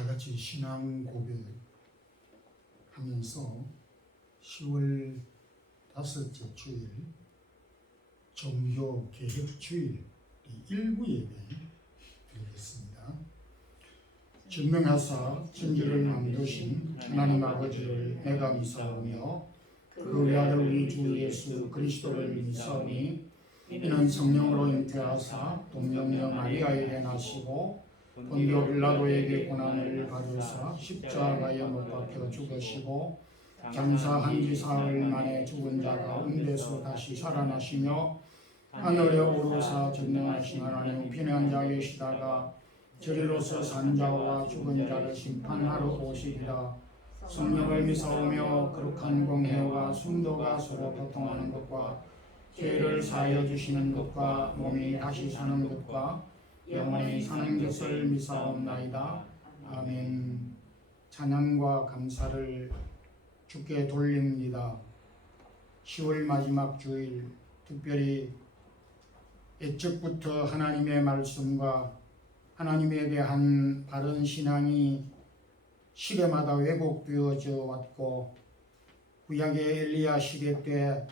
다 같이 신앙 고백하면서 10월 5째 주일 종교 개혁 주일 일부 예배 드리겠습니다. 전능하사 천지를 만드신 하나님 아버지를 내가 믿사오며 그 외아들 우리 주 예수 그리스도를 믿사오니 이는 성령으로 잉태하사 동정녀 마리아에게 나시고 본디오 빌라도에게 고난을 받으사 십자가에 못 박혀 죽으시고 장사한 지 사흘 만에 죽은 자가 음대에서 다시 살아나시며 하늘에 오르사 전능하신 하나님 편한 자 계시다가 저리로서 산 자와 죽은 자를 심판하러 오시리라. 성령을 믿사오며 거룩한 공회와 성도가 서로 교통하는 것과 죄를 사하여 주시는 것과 몸이 다시 사는 것과 영원히 사는 것을 믿사옵나이다. 아멘. 찬양과 감사를 주께 돌립니다. 10월 마지막 주일 특별히 옛적부터 하나님의 말씀과 하나님에 대한 바른 신앙이 시대마다 왜곡되어져 왔고 구약의 엘리야 시대 때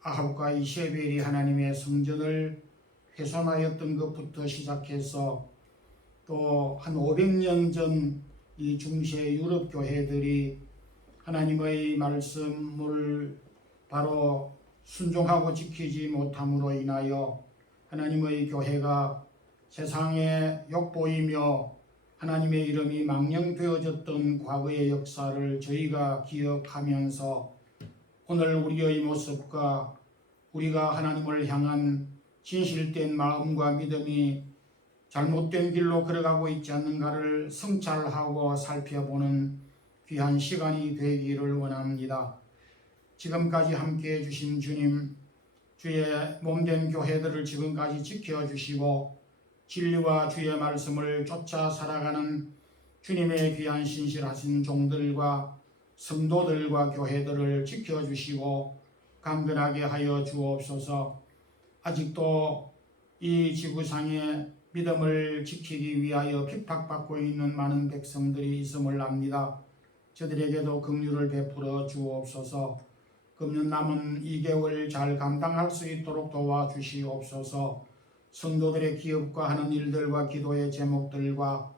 아합과 이세벨이 하나님의 성전을 훼손하였던 것부터 시작해서 또 한 500년 전 이 중세 유럽 교회들이 하나님의 말씀을 바로 순종하고 지키지 못함으로 인하여 하나님의 교회가 세상에 욕보이며 하나님의 이름이 망령되어졌던 과거의 역사를 저희가 기억하면서 오늘 우리의 모습과 우리가 하나님을 향한 진실된 마음과 믿음이 잘못된 길로 걸어가고 있지 않는가를 성찰하고 살펴보는 귀한 시간이 되기를 원합니다. 지금까지 함께해 주신 주님, 주의 몸된 교회들을 지금까지 지켜주시고 진리와 주의 말씀을 쫓아 살아가는 주님의 귀한 신실하신 종들과 성도들과 교회들을 지켜주시고 강건하게 하여 주옵소서. 아직도 이 지구상에 믿음을 지키기 위하여 핍박받고 있는 많은 백성들이 있음을 압니다. 저들에게도 긍휼을 베풀어 주옵소서. 금년 남은 2개월 잘 감당할 수 있도록 도와주시옵소서. 성도들의 기업과 하는 일들과 기도의 제목들과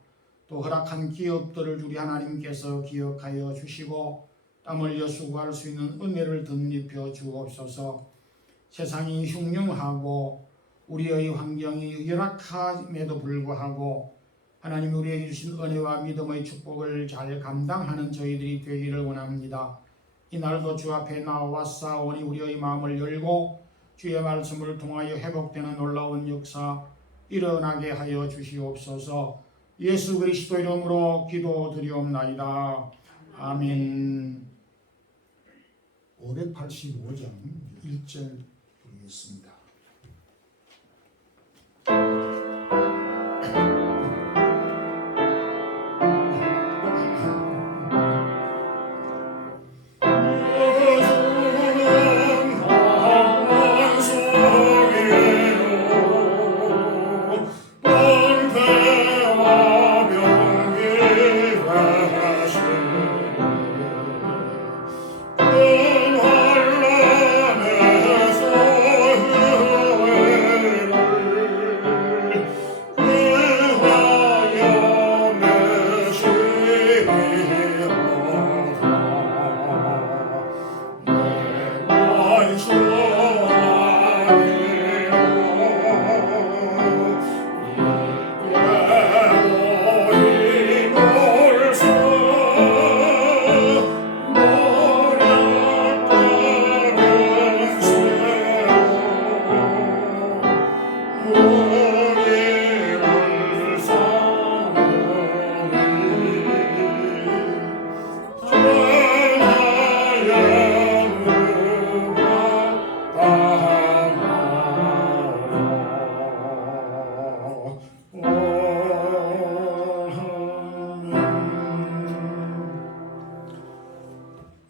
또 허락한 기업들을 우리 하나님께서 기억하여 주시고 땀 흘려 수고할 수 있는 은혜를 덧입혀 주옵소서. 세상이 흉흉하고 우리의 환경이 열악함에도 불구하고 하나님이 우리에게 주신 은혜와 믿음의 축복을 잘 감당하는 저희들이 되기를 원합니다. 이날도 주 앞에 나와싸오니 우리의 마음을 열고 주의 말씀을 통하여 회복되는 놀라운 역사 일어나게 하여 주시옵소서. 예수 그리스도 이름으로 기도드리옵나이다. 아멘. 585장 1절 부르겠습니다.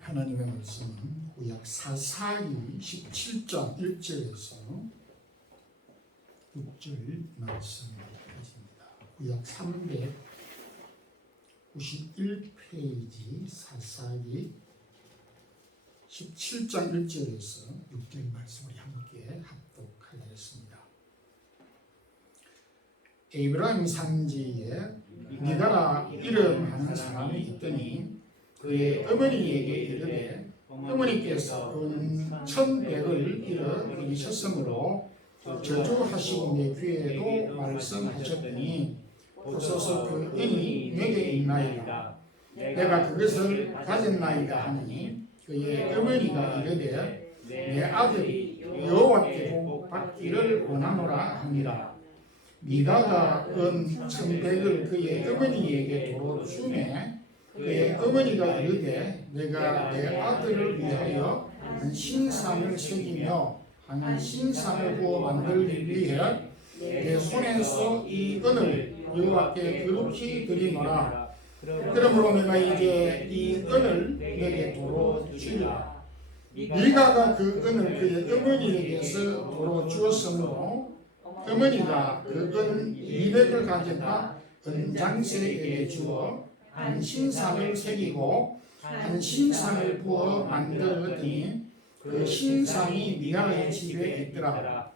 하나님의 말씀은 구약 사사기 17장 1절에서 6절 말씀입니다. 구약 91페이지 사사기 17장 1절에서 6절 말씀을 함께 합독하겠습니다. 에브라임 산지에 미가라 이름하는 사람이 있더니 그의 어머니에게 이르되 어머니께서 은 1100을 잃으셨으므로 저주하시고 내 귀에도 말씀하셨더니 보소서 그 은이 내게 있나이다. 내가 그것을 가졌나이다 하니 그의 어머니가 이르되 내 아들이 여호와께 복받기를 원하노라 하니라. 미가가 은 1100을 그의 어머니에게 도로 주매 그의 어머니가 이르되 내가 내 아들을 위하여 한 신상을 새기며 한 신상을 부어 만들기 위해 내 손에서 이 은을 여호와께 거룩히 드리노라. 그러므로 내가 이제 이 은을 내게 도로 주리라. 미가가 그 은을 그의 어머니에게서 도로 주었으므로 어머니가 그 은 200을 가져다 은장세에게 주어 한 신상을 새기고 한 신상을 부어 만들었더니 그 신상이 미가의 집에 있더라.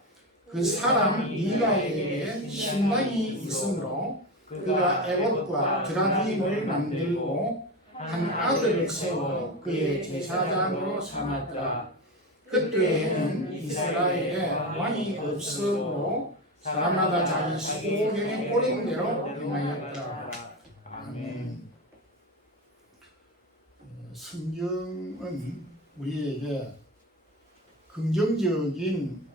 그 사람 미가에게 신당이 있으므로 그가 에봇과 드라빔을 만들고 한 아들을 세워 그의 제사장으로 삼았더라. 그때에는 이스라엘에 왕이 없으므로 사람마다 자기 소경의 옳은대로 행하였더라. 아멘. 성경은 우리에게 긍정적인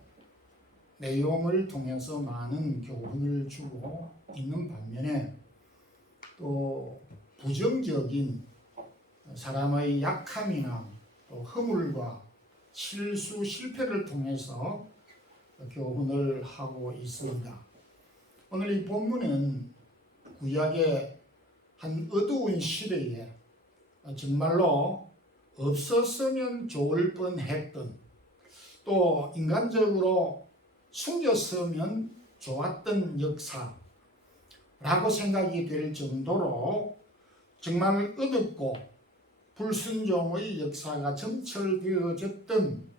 내용을 통해서 많은 교훈을 주고 있는 반면에 또 부정적인 사람의 약함이나 또 허물과 실수, 실패를 통해서 교훈을 하고 있습니다. 오늘 이 본문은 구약의 한 어두운 시대에 정말로 없었으면 좋을 뻔했던 또 인간적으로 숨겼으면 좋았던 역사라고 생각이 될 정도로 정말 어둡고 불순종의 역사가 점철되어졌던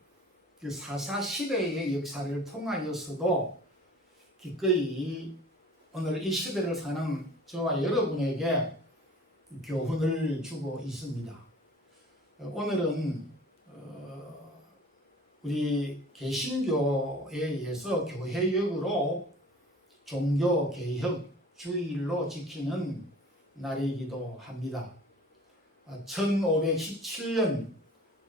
그 사사시대의 역사를 통하여서도 기꺼이 오늘 이 시대를 사는 저와 여러분에게 교훈을 주고 있습니다. 오늘은 우리 개신교에 의해서 교회역으로 종교개혁 주일로 지키는 날이기도 합니다. 1517년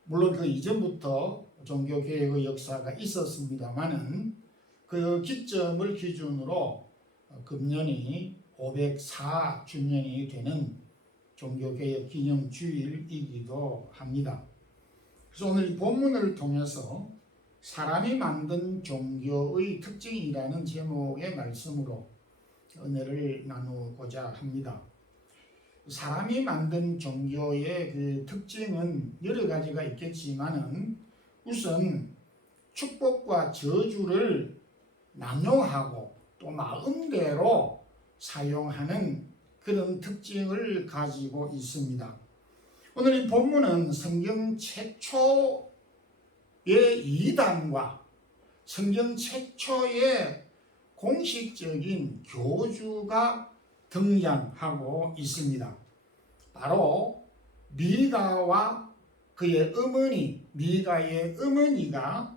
물론 그 이전부터 종교개혁의 역사가 있었습니다마는 그 기점을 기준으로 금년이 504주년이 되는 종교개혁 기념주일이기도 합니다. 그래서 오늘 이 본문을 통해서 사람이 만든 종교의 특징이라는 제목의 말씀으로 은혜를 나누고자 합니다. 사람이 만든 종교의 그 특징은 여러 가지가 있겠지만은 우선 축복과 저주를 남용하고 또 마음대로 사용하는 그런 특징을 가지고 있습니다. 오늘 이 본문은 성경 최초의 이단과 성경 최초의 공식적인 교주가 등장하고 있습니다. 바로 미가와 그의 어머니, 미가의 어머니가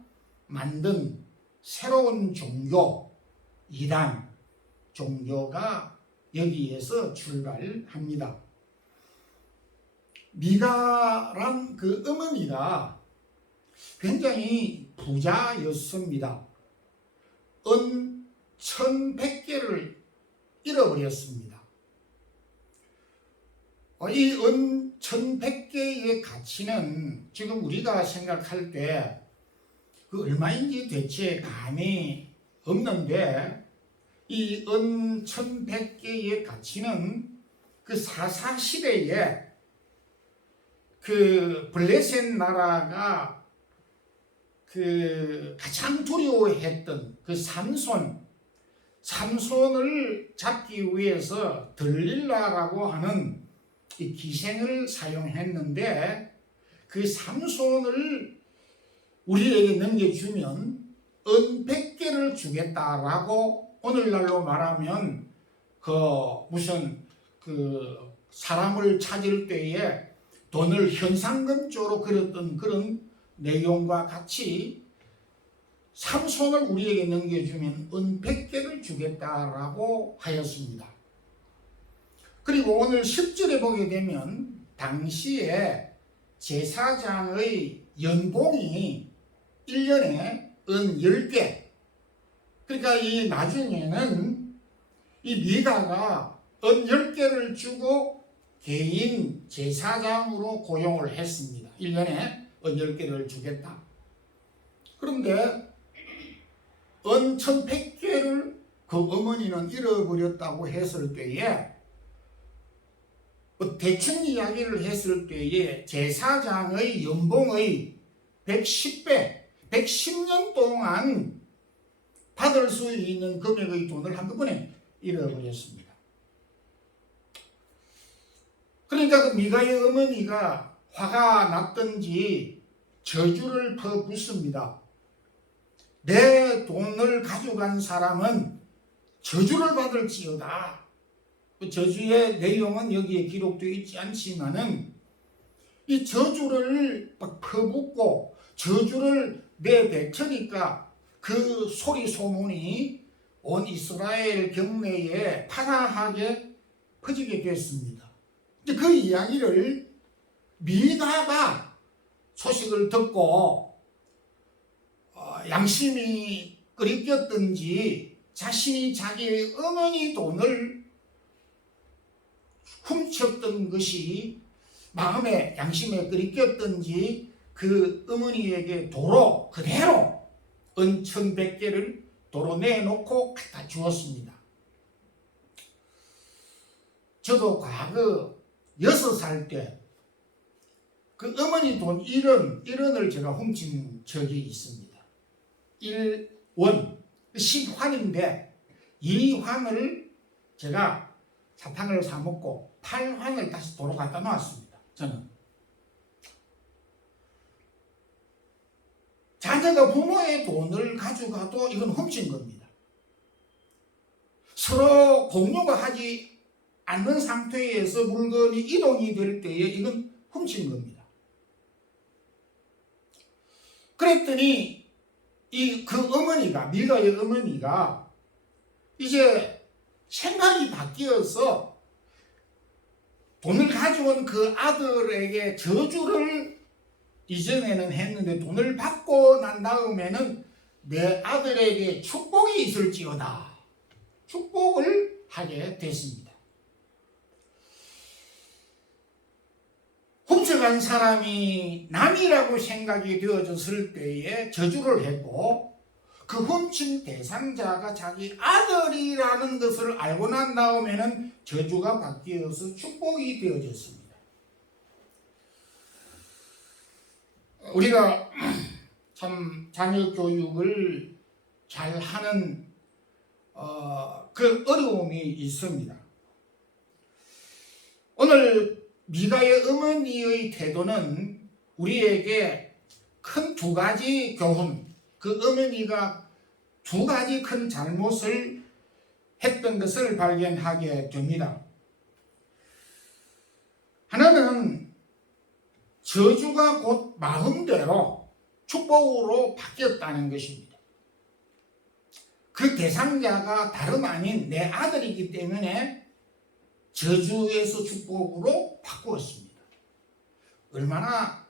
만든 새로운 종교, 이단 종교가 여기에서 출발합니다. 미가란 그 어머니가 굉장히 부자였습니다. 은 1100개를 잃어버렸습니다. 이 은 1100개의 가치는 지금 우리가 생각할 때 그 얼마인지 대체 감이 없는데 이 은 1100개의 가치는 그 사사시대에 그 블레셋 나라가 그 가장 두려워했던 그 삼손을 잡기 위해서 들릴라라고 하는 이 기생을 사용했는데 그 삼손을 우리에게 넘겨주면 은 100개를 주겠다라고 오늘날로 말하면 무슨 사람을 찾을 때에 돈을 현상금조로 걸었던 그런 내용과 같이 삼손을 우리에게 넘겨주면 은 100개를 주겠다라고 하였습니다. 그리고 오늘 10절에 보게 되면 당시에 제사장의 연봉이 1년에 은 10개. 그러니까 이 나중에는 이 미가가 은 10개를 주고 개인 제사장으로 고용을 했습니다. 1년에 은 10개를 주겠다. 그런데 은 1100개를 그 어머니는 잃어버렸다고 했을 때에 대충 이야기를 했을 때에 제사장의 연봉의 110배, 110년 동안 받을 수 있는 금액의 돈을 한꺼번에 잃어버렸습니다. 그러니까 그 미가의 어머니가 화가 났던지 저주를 퍼붓습니다. 내 돈을 가져간 사람은 저주를 받을지어다. 저주의 내용은 여기에 기록되어 있지 않지만은 이 저주를 막 퍼붓고 저주를 내뱉으니까 그 소리 소문이 온 이스라엘 경내에 파다하게 퍼지게 됐습니다. 그 이야기를 미가가 소식을 듣고 양심이 끓이꼈던지 자신이 자기의 어머니 돈을 훔쳤던 것이 마음에 양심에 끓이꼈던지 그 어머니에게 도로 그대로 은 1100개를 도로 내놓고 갖다 주었습니다. 저도 과거 6살 때 그 어머니 돈 1원을 제가 훔친 적이 있습니다. 1원, 10환인데 2환을 제가 사탕을 사 먹고 8환을 다시 도로 갖다 놨습니다. 저는 자녀가 부모의 돈을 가져가도 이건 훔친 겁니다. 서로 공유가 하지 않는 상태에서 물건이 이동이 될 때에 이건 훔친 겁니다. 그랬더니 그 어머니가, 미가의 어머니가 이제 생각이 바뀌어서 돈을 가져온 그 아들에게 저주를 이전에는 했는데 돈을 받고 난 다음에는 내 아들에게 축복이 있을지어다. 축복을 하게 됐습니다. 훔쳐간 사람이 남이라고 생각이 되어졌을 때에 저주를 했고 그 훔친 대상자가 자기 아들이라는 것을 알고 난 다음에는 저주가 바뀌어서 축복이 되어졌습니다. 우리가 참 자녀 교육을 잘하는 그 어려움이 있습니다. 오늘 미가의 어머니의 태도는 우리에게 큰 2가지 교훈, 그 어머니가 2가지 큰 잘못을 했던 것을 발견하게 됩니다. 하나는 저주가 곧 마음대로 축복으로 바뀌었다는 것입니다. 그 대상자가 다름 아닌 내 아들이기 때문에 저주에서 축복으로 바꾸었습니다. 얼마나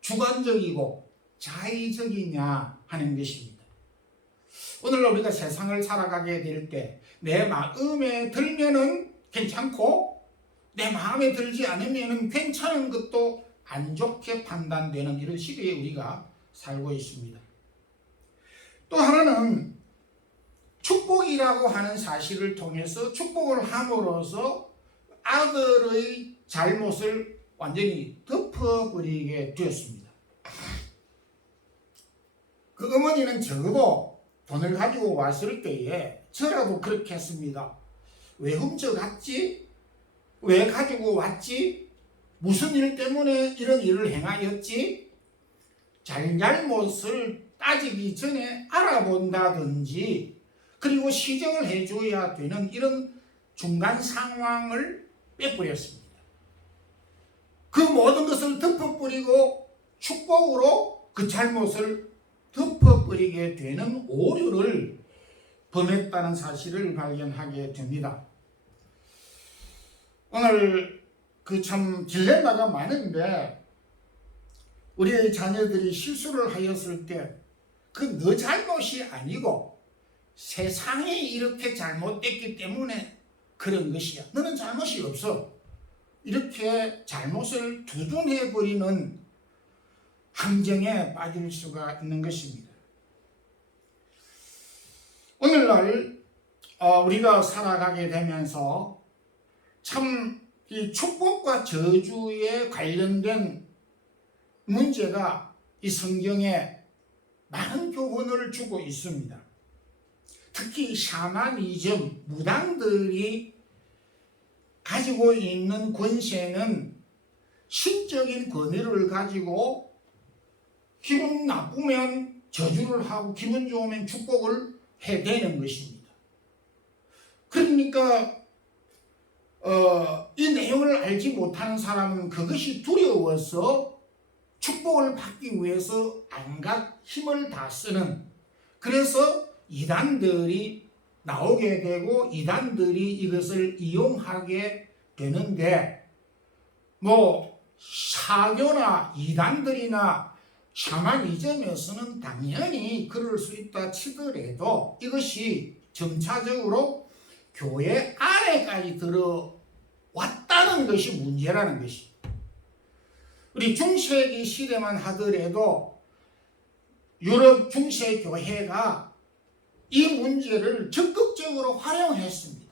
주관적이고 자의적이냐 하는 것입니다. 오늘 우리가 세상을 살아가게 될 때 내 마음에 들면은 괜찮고 내 마음에 들지 않으면은 괜찮은 것도 안 좋게 판단되는 이런 시대에 우리가 살고 있습니다. 또 하나는 축복이라고 하는 사실을 통해서 축복을 함으로써 아들의 잘못을 완전히 덮어버리게 되었습니다. 그 어머니는 적어도 돈을 가지고 왔을 때에 저라도 그렇게 했습니다. 왜 훔쳐갔지? 왜 가지고 왔지? 무슨 일 때문에 이런 일을 행하였지? 잘잘못을 따지기 전에 알아본다든지 그리고 시정을 해줘야 되는 이런 중간 상황을 빼버렸습니다. 그 모든 것을 덮어버리고 축복으로 그 잘못을 덮어버리게 되는 오류를 범했다는 사실을 발견하게 됩니다. 오늘 그 참 딜레마가 많은데 우리의 자녀들이 실수를 하였을 때 그 너 잘못이 아니고 세상이 이렇게 잘못됐기 때문에 그런 것이야. 너는 잘못이 없어. 이렇게 잘못을 두둔해버리는 함정에 빠질 수가 있는 것입니다. 오늘날 우리가 살아가게 되면서 참 이 축복과 저주에 관련된 문제가 이 성경에 많은 교훈을 주고 있습니다. 특히 샤머니즘, 무당들이 가지고 있는 권세는 신적인 권위를 가지고 기분 나쁘면 저주를 하고 기분 좋으면 축복을 해대는 것입니다. 그러니까 이 내용을 알지 못하는 사람은 그것이 두려워서 축복을 받기 위해서 온갖 힘을 다 쓰는, 그래서 이단들이 나오게 되고 이단들이 이것을 이용하게 되는데, 사교나 이단들이나 샤머니즘에서는 당연히 그럴 수 있다 치더라도 이것이 점차적으로 교회 안에까지 들어왔다는 것이 문제라는 것이. 우리 중세기 시대만 하더라도 유럽 중세 교회가 이 문제를 적극적으로 활용했습니다.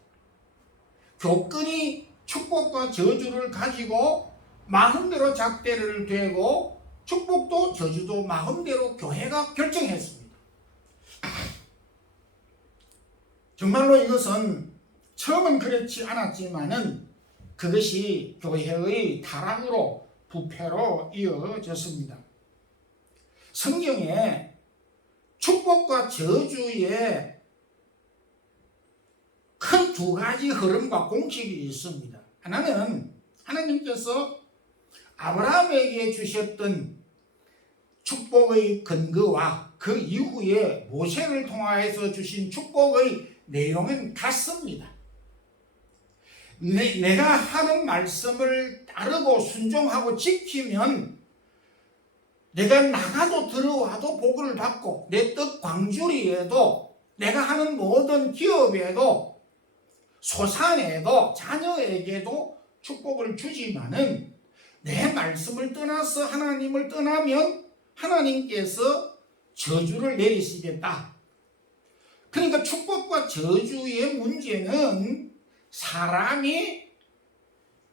교권이 축복과 저주를 가지고 마음대로 작대를 되고 축복도 저주도 마음대로 교회가 결정했습니다. 정말로 이것은 처음은 그렇지 않았지만은 그것이 교회의 타락으로 부패로 이어졌습니다. 성경에 축복과 저주의 큰 두 가지 흐름과 공식이 있습니다. 하나는 하나님께서 아브라함에게 주셨던 축복의 근거와 그 이후에 모세를 통하여서 주신 축복의 내용은 같습니다. 내가 하는 말씀을 따르고 순종하고 지키면 내가 나가도 들어와도 복을 받고 내 뜻 광주리에도 내가 하는 모든 기업에도 소산에도 자녀에게도 축복을 주지만은 내 말씀을 떠나서 하나님을 떠나면 하나님께서 저주를 내리시겠다. 그러니까 축복과 저주의 문제는 사람이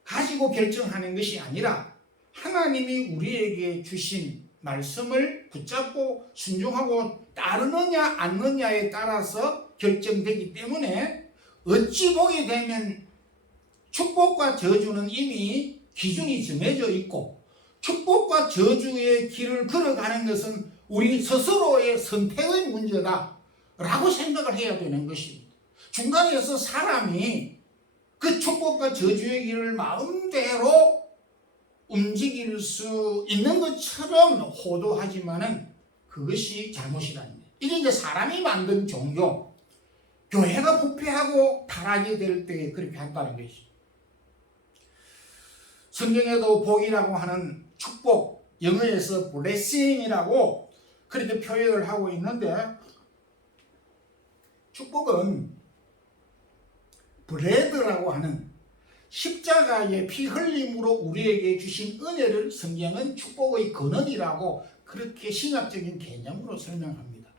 가지고 결정하는 것이 아니라 하나님이 우리에게 주신 말씀을 붙잡고 순종하고 따르느냐 않느냐에 따라서 결정되기 때문에 어찌 보게 되면 축복과 저주는 이미 기준이 정해져 있고 축복과 저주의 길을 걸어가는 것은 우리 스스로의 선택의 문제다 라고 생각을 해야 되는 것입니다. 중간에서 사람이 그 축복과 저주의 길을 마음대로 움직일 수 있는 것처럼 호도하지만은 그것이 잘못이라는 거예요. 이게 이제 사람이 만든 종교, 교회가 부패하고 타락이 될 때 그렇게 한다는 것이죠. 성경에도 복이라고 하는 축복, 영어에서 blessing이라고 그렇게 표현을 하고 있는데, 축복은 브레드라고 하는 십자가의 피 흘림으로 우리에게 주신 은혜를 성경은 축복의 근원이라고 그렇게 신학적인 개념으로 설명합니다.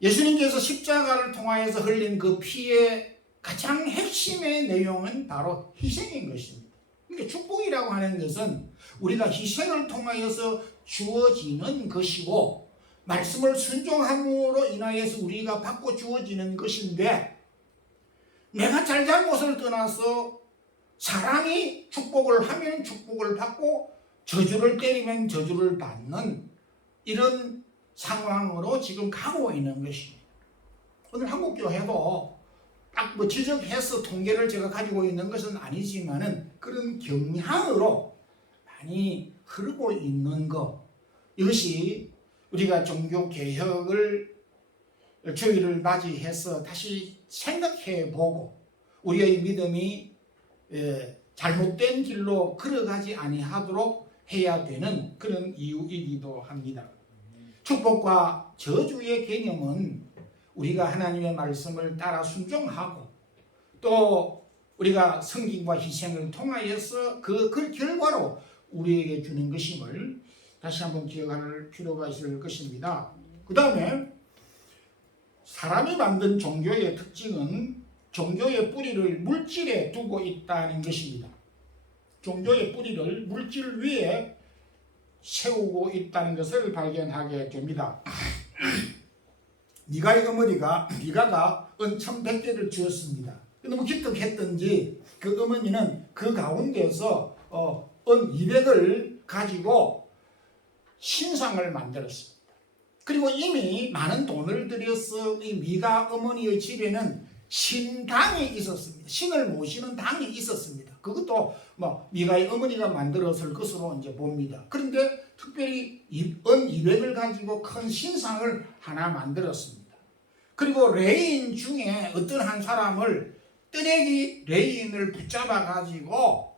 예수님께서 십자가를 통하여서 흘린 그 피의 가장 핵심의 내용은 바로 희생인 것입니다. 그러니까 축복이라고 하는 것은 우리가 희생을 통하여서 주어지는 것이고 말씀을 순종함으로 인하여서 우리가 받고 주어지는 것인데, 내가 잘잘못을 떠나서 사람이 축복을 하면 축복을 받고 저주를 때리면 저주를 받는 이런 상황으로 지금 가고 있는 것입니다. 오늘 한국교회도 딱 뭐 지적해서 통계를 제가 가지고 있는 것은 아니지만은 그런 경향으로 많이 흐르고 있는 것, 이것이 우리가 종교개혁을 주의를 맞이해서 다시 생각해보고 우리의 믿음이 잘못된 길로 걸어가지 아니하도록 해야 되는 그런 이유이기도 합니다. 축복과 저주의 개념은 우리가 하나님의 말씀을 따라 순종하고 또 우리가 성김과 희생을 통하여서 그 결과로 우리에게 주는 것임을 다시 한번 기억할 필요가 있을 것입니다. 그 다음에 사람이 만든 종교의 특징은 종교의 뿌리를 물질에 두고 있다는 것입니다. 종교의 뿌리를 물질 위에 세우고 있다는 것을 발견하게 됩니다. 미가의 어머니가 미가가 은 1100개를 주었습니다. 너무 기특했던지 그 어머니는 그 가운데서 은 200을 가지고 신상을 만들었습니다. 그리고 이미 많은 돈을 들여서 이 미가 어머니의 집에는 신당이 있었습니다. 신을 모시는 당이 있었습니다. 그것도 뭐 미가의 어머니가 만들었을 것으로 이제 봅니다. 그런데 특별히 은 200을 가지고 큰 신상을 하나 만들었습니다. 그리고 레인 중에 어떤 한 사람을 뜨레기 레인을 붙잡아가지고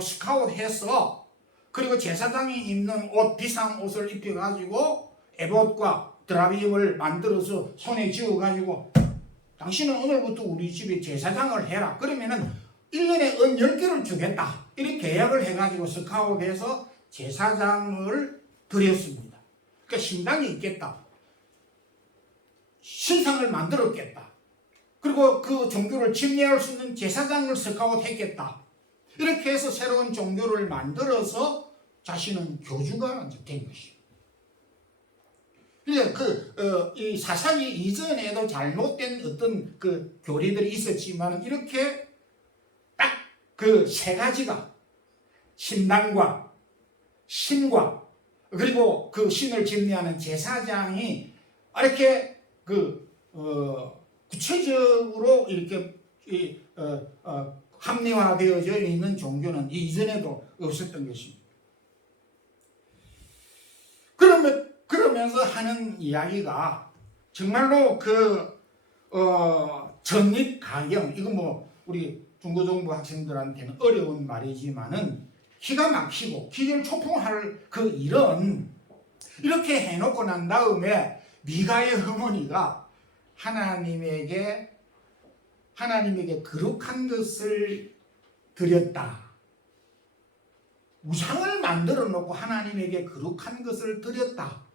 스카웃해서 그리고 제사장이 입는 옷, 비싼 옷을 입혀가지고 에봇과 드라빔을 만들어서 손에 쥐어가지고 당신은 오늘부터 우리 집에 제사장을 해라. 그러면은 1년에 은 10개를 주겠다. 이렇게 계약을 해가지고 스카웃해서 제사장을 드렸습니다. 그러니까 신당이 있겠다. 신상을 만들었겠다. 그리고 그 종교를 침례할 수 있는 제사장을 스카웃했겠다. 이렇게 해서 새로운 종교를 만들어서 자신은 교주가 된 것입니다. 이 사사기 이전에도 잘못된 어떤 그 교리들이 있었지만 이렇게 딱 그 세 가지가 신당과 신과 그리고 그 신을 집례하는 제사장이 이렇게 구체적으로 이렇게 합리화되어져 있는 종교는 이전에도 없었던 것입니다. 그러면서 하는 이야기가 정말로 전입가경, 이거 뭐 우리 중고등부 학생들한테는 어려운 말이지만은 기가 막히고 기절초풍할 그 일은 이렇게 해놓고 난 다음에 미가의 어머니가 하나님에게 거룩한 것을 드렸다. 우상을 만들어 놓고 하나님에게 거룩한 것을 드렸다.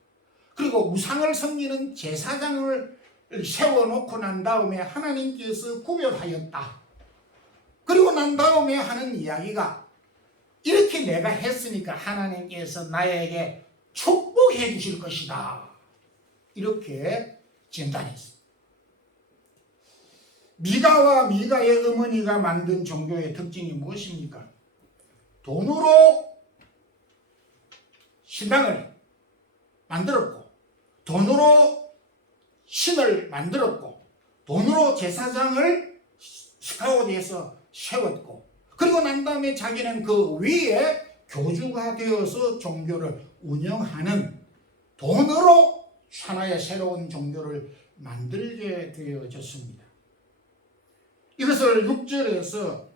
그리고 우상을 섬기는 제사장을 세워놓고 난 다음에 하나님께서 구별하였다. 그리고 난 다음에 하는 이야기가 이렇게 내가 했으니까 하나님께서 나에게 축복해 주실 것이다. 이렇게 진단했습니다. 미가와 미가의 어머니가 만든 종교의 특징이 무엇입니까? 돈으로 신당을 만들었고, 돈으로 신을 만들었고, 돈으로 제사장을 스카웃해서 세웠고, 그리고 난 다음에 자기는 그 위에 교주가 되어서 종교를 운영하는 돈으로 하나의 새로운 종교를 만들게 되어졌습니다. 이것을 6절에서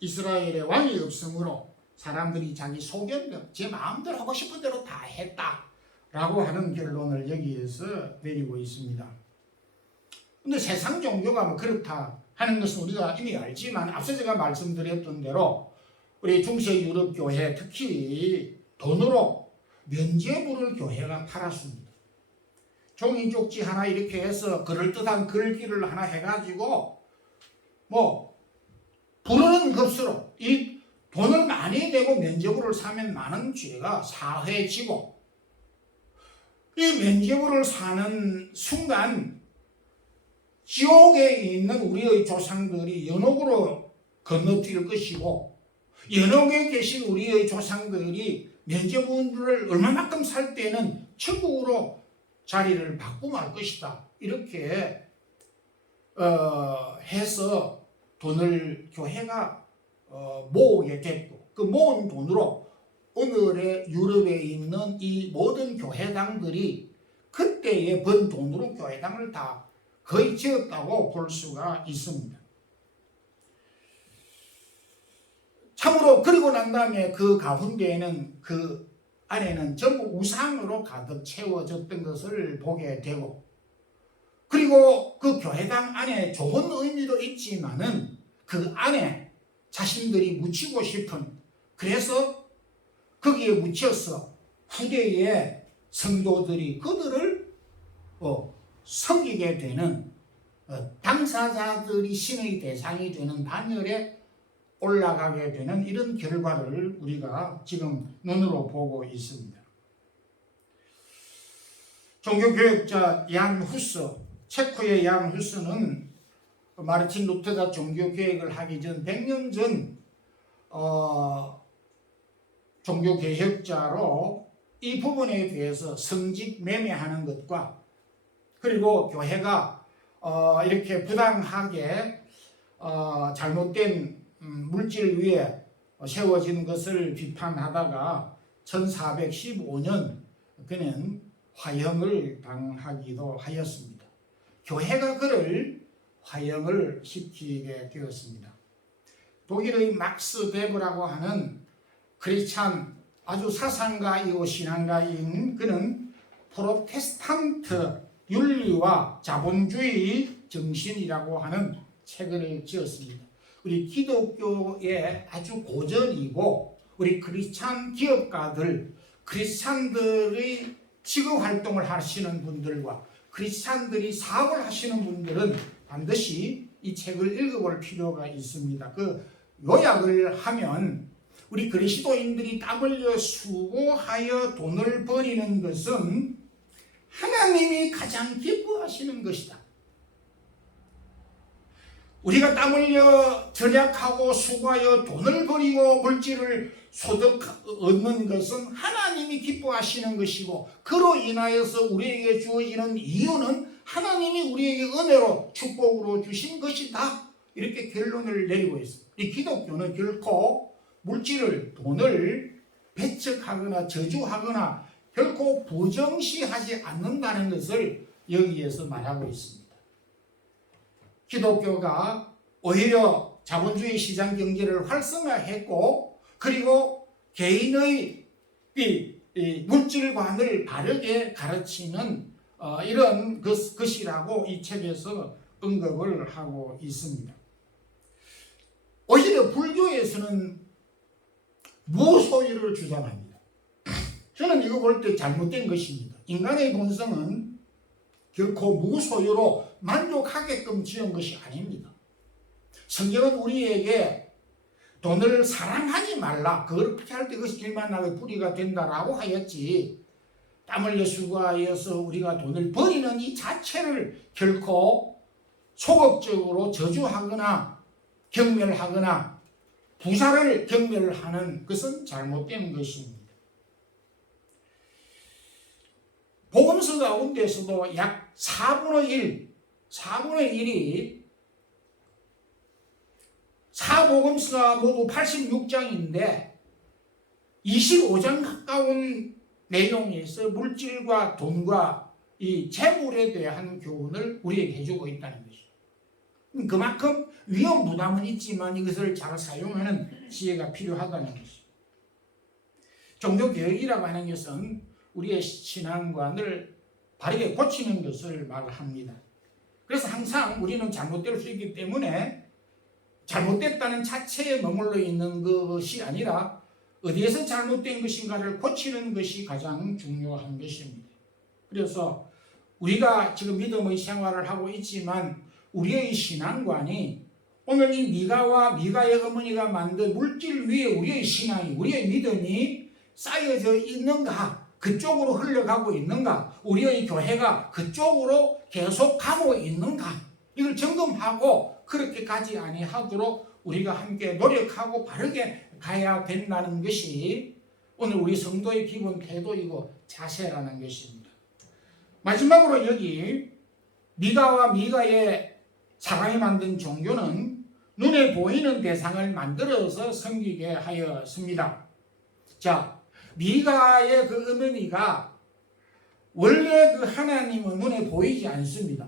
이스라엘의 왕이 없으므로 사람들이 자기 소견대로 제 마음대로 하고 싶은 대로 다 했다라고 하는 결론을 여기에서 내리고 있습니다. 근데 세상 종교가 뭐 그렇다 하는 것은 우리가 이미 알지만 앞서 제가 말씀드렸던 대로 우리 중세 유럽 교회 특히 돈으로 면죄부를 교회가 팔았습니다. 종이 쪽지 하나 이렇게 해서 그럴듯한 글귀를 하나 해가지고 뭐 부르는 값으로 이 돈을 많이 내고 면죄부를 사면 많은 죄가 사해지고, 이 면죄부를 사는 순간 지옥에 있는 우리의 조상들이 연옥으로 건너뛸 것이고, 연옥에 계신 우리의 조상들이 면죄부를 얼마만큼 살 때는 천국으로 자리를 바꾸고 말 것이다. 이렇게 해서 돈을 교회가 모으게 됐고, 그 모은 돈으로 오늘의 유럽에 있는 이 모든 교회당들이 그때에 번 돈으로 교회당을 다 거의 지었다고 볼 수가 있습니다. 참으로 그리고 난 다음에 그 가운데에는 그 안에는 전부 우상으로 가득 채워졌던 것을 보게 되고, 그리고 그 교회당 안에 좋은 의미도 있지만은 그 안에 자신들이 묻히고 싶은, 그래서 거기에 묻혀서 후대의 성도들이 그들을 섬기게 되는, 당사자들이 신의 대상이 되는 반열에 올라가게 되는 이런 결과를 우리가 지금 눈으로 보고 있습니다. 종교교육자 얀 후스, 체코의 얀 후스는 마르틴 루터가 종교개혁을 하기 전 100년 전 종교개혁자로 이 부분에 대해서 성직 매매하는 것과, 그리고 교회가 이렇게 부당하게 잘못된 물질 위에 세워진 것을 비판하다가 1415년 그는 화형을 당하기도 하였습니다. 교회가 그를 화형을 시키게 되었습니다. 독일의 막스 베브라고 하는 크리스찬 아주 사상가이고 신앙가인 그는 프로테스탄트 윤리와 자본주의 정신이라고 하는 책을 지었습니다. 우리 기독교의 아주 고전이고, 우리 크리스찬 기업가들, 크리스찬들의 지구 활동을 하시는 분들과 크리스찬들이 사업을 하시는 분들은 반드시 이 책을 읽어볼 필요가 있습니다. 그 요약을 하면, 우리 그리스도인들이 땀 흘려 수고하여 돈을 버리는 것은 하나님이 가장 기뻐하시는 것이다. 우리가 땀 흘려 절약하고 수고하여 돈을 버리고 물질을 소득 얻는 것은 하나님이 기뻐하시는 것이고, 그로 인하여서 우리에게 주어지는 이유는 하나님이 우리에게 은혜로 축복으로 주신 것이다. 이렇게 결론을 내리고 있습니다. 이 기독교는 결코 물질을, 돈을 배척하거나 저주하거나 결코 부정시하지 않는다는 것을 여기에서 말하고 있습니다. 기독교가 오히려 자본주의 시장 경제를 활성화했고, 그리고 개인의 이 물질관을 바르게 가르치는 이런 것이라고 이 책에서 언급을 하고 있습니다. 오히려 불교에서는 무소유를 주장합니다. 저는 이거 볼 때 잘못된 것입니다. 인간의 본성은 결코 무소유로 만족하게끔 지은 것이 아닙니다. 성경은 우리에게 돈을 사랑하지 말라, 그렇게 할 때 그것이 일만하게 불의가 된다라고 하였지, 땀 흘려 수고하여서 우리가 돈을 버리는 이 자체를 결코 소극적으로 저주하거나 경멸하거나 부자를 경멸하는 것은 잘못된 것입니다. 복음서 가운데서도 약 4분의 1이 사복음서가 모두 86장인데 25장 가까운 내용에서 물질과 돈과 이 재물에 대한 교훈을 우리에게 해주고 있다는 것이죠. 그만큼 위험 부담은 있지만 이것을 잘 사용하는 지혜가 필요하다는 것이죠. 종교개혁이라고 하는 것은 우리의 신앙관을 바르게 고치는 것을 말합니다. 그래서 항상 우리는 잘못될 수 있기 때문에 잘못됐다는 자체에 머물러 있는 것이 아니라 어디에서 잘못된 것인가를 고치는 것이 가장 중요한 것입니다. 그래서 우리가 지금 믿음의 생활을 하고 있지만 우리의 신앙관이 오늘 이 미가와 미가의 어머니가 만든 물질 위에 우리의 신앙이, 우리의 믿음이 쌓여져 있는가, 그쪽으로 흘러가고 있는가, 우리의 교회가 그쪽으로 계속 가고 있는가, 이걸 점검하고 그렇게 가지 아니하도록 우리가 함께 노력하고 바르게 가야 된다는 것이 오늘 우리 성도의 기본 태도이고 자세라는 것입니다. 마지막으로 여기 미가와 미가의 사람이 만든 종교는 눈에 보이는 대상을 만들어서 섬기게 하였습니다. 자, 미가의 그 어머니가 원래 그 하나님은 눈에 보이지 않습니다.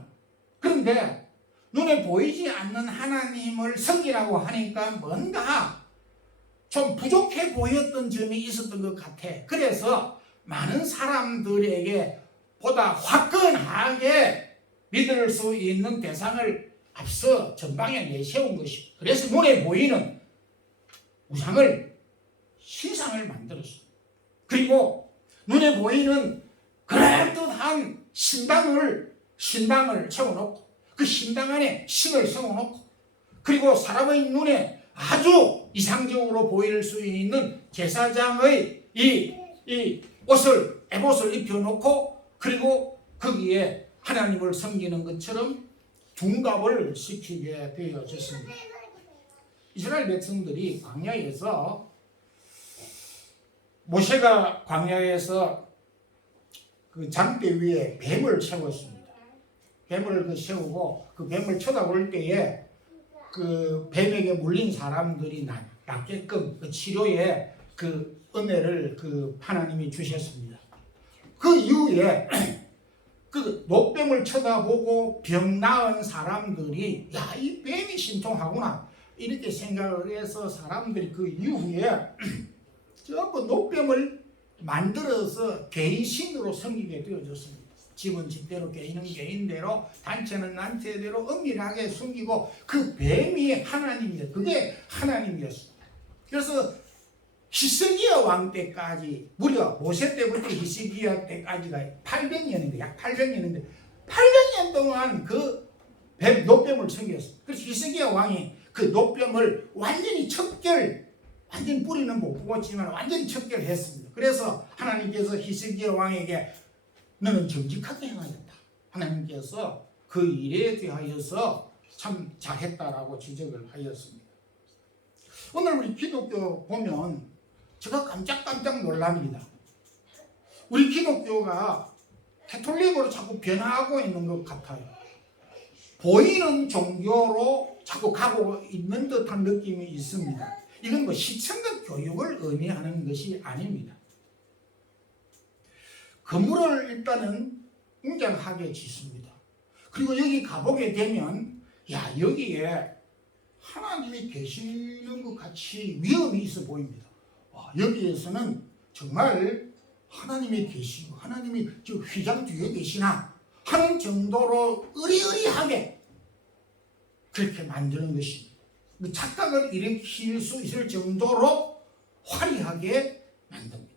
그런데 눈에 보이지 않는 하나님을 섬기라고 하니까 뭔가 좀 부족해 보였던 점이 있었던 것 같아. 그래서 많은 사람들에게 보다 화끈하게 믿을 수 있는 대상을 앞서 전방에 내세운 것입니다. 그래서 눈에 보이는 우상을, 신상을 만들었습니다. 그리고 눈에 보이는 그럴듯한 신당을 세워놓고 그 신당 안에 신을 세워놓고 그리고 사람의 눈에 아주 이상적으로 보일 수 있는 제사장의 이 옷을, 에봇을 입혀놓고 그리고 거기에 하나님을 섬기는 것처럼 둔갑을 시키게 되어졌습니다. 이스라엘 백성들이 광야에서 모세가 광야에서 그 장대 위에 뱀을 세웠습니다. 뱀을 세우고 그 뱀을 쳐다볼 때에 그 뱀에게 물린 사람들이 낫게끔 그 치료에 그 은혜를 그 하나님이 주셨습니다. 그 이후에 그 노뱀을 쳐다보고 병 나은 사람들이 야, 이 뱀이 신통하구나 이렇게 생각을 해서 사람들이 그 이후에 전부 노뱀을 만들어서 개인신으로 섬기게 되어졌습니다. 집은 집대로, 개인은 개인대로, 단체는 단체대로 은밀하게 숨기고 그 뱀이 하나님이었어요. 그게 하나님이었습니다. 그래서 히스기야 왕 때까지 무려 모세 때부터 히스기야 때까지가 800년인데 약 800년인데 800년 동안 그 노뱀을 섬겼어요. 그래서 히스기야 왕이 그 노뱀을 완전히 완전히 뿌리는 못 뽑았지만 완전히 척결했습니다. 그래서 하나님께서 히스기야 왕에게 너는 정직하게 행하였다. 하나님께서 그 일에 대하여서 참 잘했다라고 지적을 하였습니다. 오늘 우리 기독교 보면 제가 깜짝깜짝 놀랍니다. 우리 기독교가 가톨릭으로 자꾸 변화하고 있는 것 같아요. 보이는 종교로 자꾸 가고 있는 듯한 느낌이 있습니다. 이건 뭐 시청각 교육을 의미하는 것이 아닙니다. 건물을 일단은 웅장하게 짓습니다. 그리고 여기 가보게 되면 야, 여기에 하나님이 계시는 것 같이 위험이 있어 보입니다. 와, 여기에서는 정말 하나님이 계시고 하나님이 저 휘장 뒤에 계시나 하는 정도로 의리의리하게 그렇게 만드는 것입니다. 착각을 일으킬 수 있을 정도로 화려하게 만듭니다.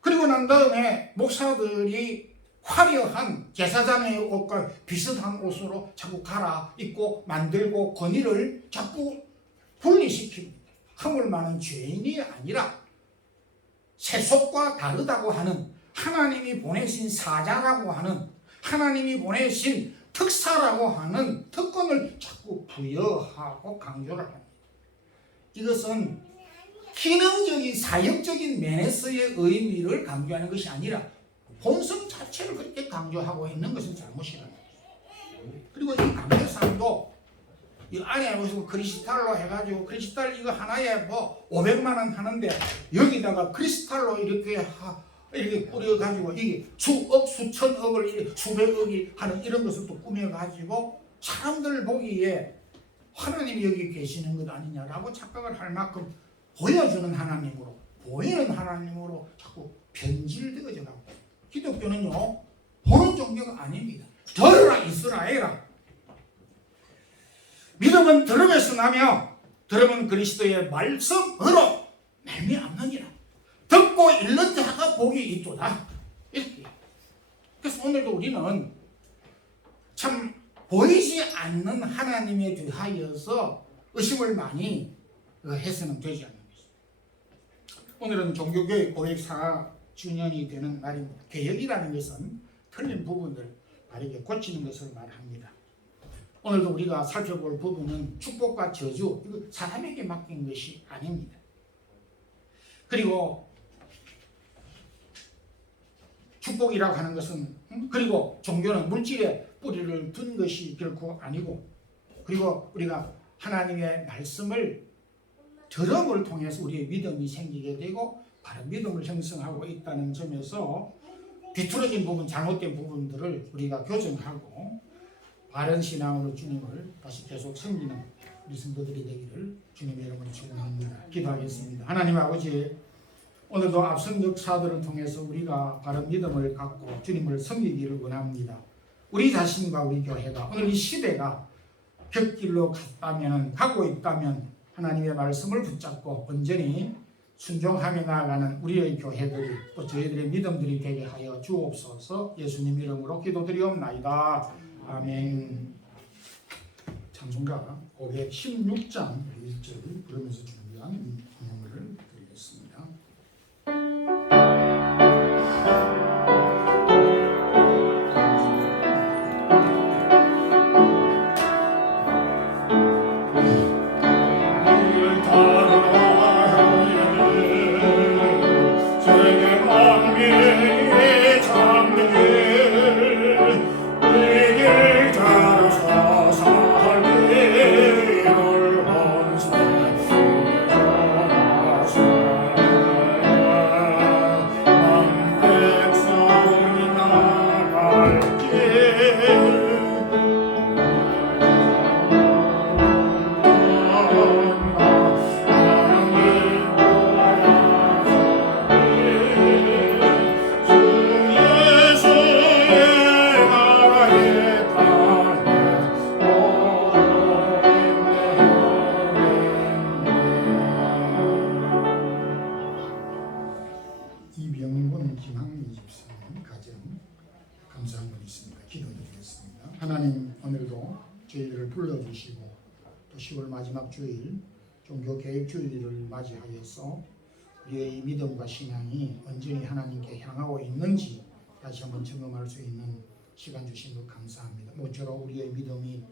그리고 난 다음에 목사들이 화려한 제사장의 옷과 비슷한 옷으로 자꾸 갈아입고 만들고 권위를 자꾸 분리시킵니다. 허물 많은 죄인이 아니라 세속과 다르다고 하는 하나님이 보내신 사자라고 하는 하나님이 보내신 특사라고 하는 특권을 자꾸 부여하고 강조를 합니다. 이것은 기능적인 사역적인 메네스의 의미를 강조하는 것이 아니라 본성 자체를 그렇게 강조하고 있는 것은 잘못이라는 거죠. 그리고 이 강조상도 이 안에 무슨 크리스탈로 해가지고 크리스탈 이거 하나에 뭐 500만 원 하는데 여기다가 크리스탈로 이렇게 뿌려가지고 이게 수억 수천억을 이렇게 수백억이 하는 이런 것을 또 꾸며가지고 사람들 보기에 하나님이 여기 계시는 것 아니냐라고 착각을 할 만큼 보여주는 하나님으로 보이는 하나님으로 자꾸 변질되어져 가고 기독교는요 보는 종교가 아닙니다. 들으라 이스라엘아. 믿음은 들음에서 나며 들음은 그리스도의 말씀으로 말미암느니라. 듣고 읽는 자가 복이 있도다. 이렇게. 그래서 오늘도 우리는 참 보이지 않는 하나님에 대하여서 의심을 많이 해서는 되지 않는 것입니다. 오늘은 종교교육 504주년이 되는 날입니다. 개혁이라는 것은 틀린 부분을 바르게 고치는 것을 말합니다. 오늘도 우리가 살펴볼 부분은 축복과 저주, 이거 사람에게 맡긴 것이 아닙니다. 그리고 축복이라고 하는 것은 그리고 종교는 물질에 뿌리를 둔 것이 결코 아니고, 그리고 우리가 하나님의 말씀을 들음을 통해서 우리의 믿음이 생기게 되고 바른 믿음을 형성하고 있다는 점에서 뒤틀어진 부분, 잘못된 부분들을 우리가 교정하고 바른 신앙으로 주님을 다시 계속 섬기는 우리 성도들이 되기를 주님의 이름으로 축원합니다. 기도하겠습니다. 하나님 아버지, 오늘도 앞선 역사들을 통해서 우리가 바른 믿음을 갖고 주님을 섬기기를 원합니다. 우리 자신과 우리 교회가 오늘 이 시대가 벽길로 가고 있다면 하나님의 말씀을 붙잡고 온전히 순종하며 나아가는 우리의 교회들이 또 저희들의 믿음들이 되게 하여 주옵소서. 예수님 이름으로 기도드리옵나이다. 아멘. 찬송가 516장 1절 부르면서 준비한 찬양을 드리겠습니다. 이병곤 김학민 집사님 가정 감사한 분 있습니다. 기도드리겠습니다. 하나님, 오늘도 저희들을 불러주시고 또 10월 마지막 주일 종교개혁주일을 맞이하여서 우리의 믿음과 신앙이 온전히 하나님께 향하고 있는지 다시 한번 점검할 수 있는 시간 주신 것 감사합니다. 모쪼록 우리의 믿음이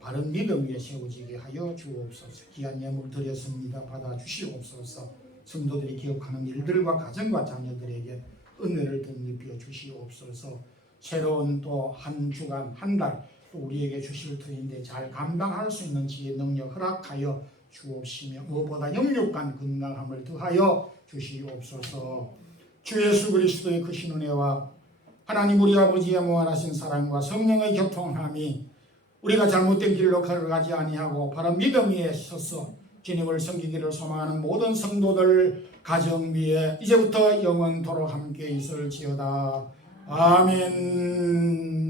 바른 믿음 위에 세워지게 하여 주옵소서. 귀한 예물 드렸습니다. 받아주시옵소서. 성도들이 기억하는 일들과 가정과 자녀들에게 은혜를 덧입혀 주시옵소서. 새로운 또 한 주간, 한 달 또 우리에게 주실 터인데 잘 감당할 수 있는 지혜 능력 허락하여 주옵시며 무엇보다 영육간 건강함을 더하여 주시옵소서. 주 예수 그리스도의 크신 은혜와 하나님 우리 아버지의 무한하신 사랑과 성령의 교통함이 우리가 잘못된 길로 걸어가지 아니하고 바른 믿음 위에 서서 주님을 섬기기를 소망하는 모든 성도들 가정 위에 이제부터 영원토록 함께 있을지어다. 아멘.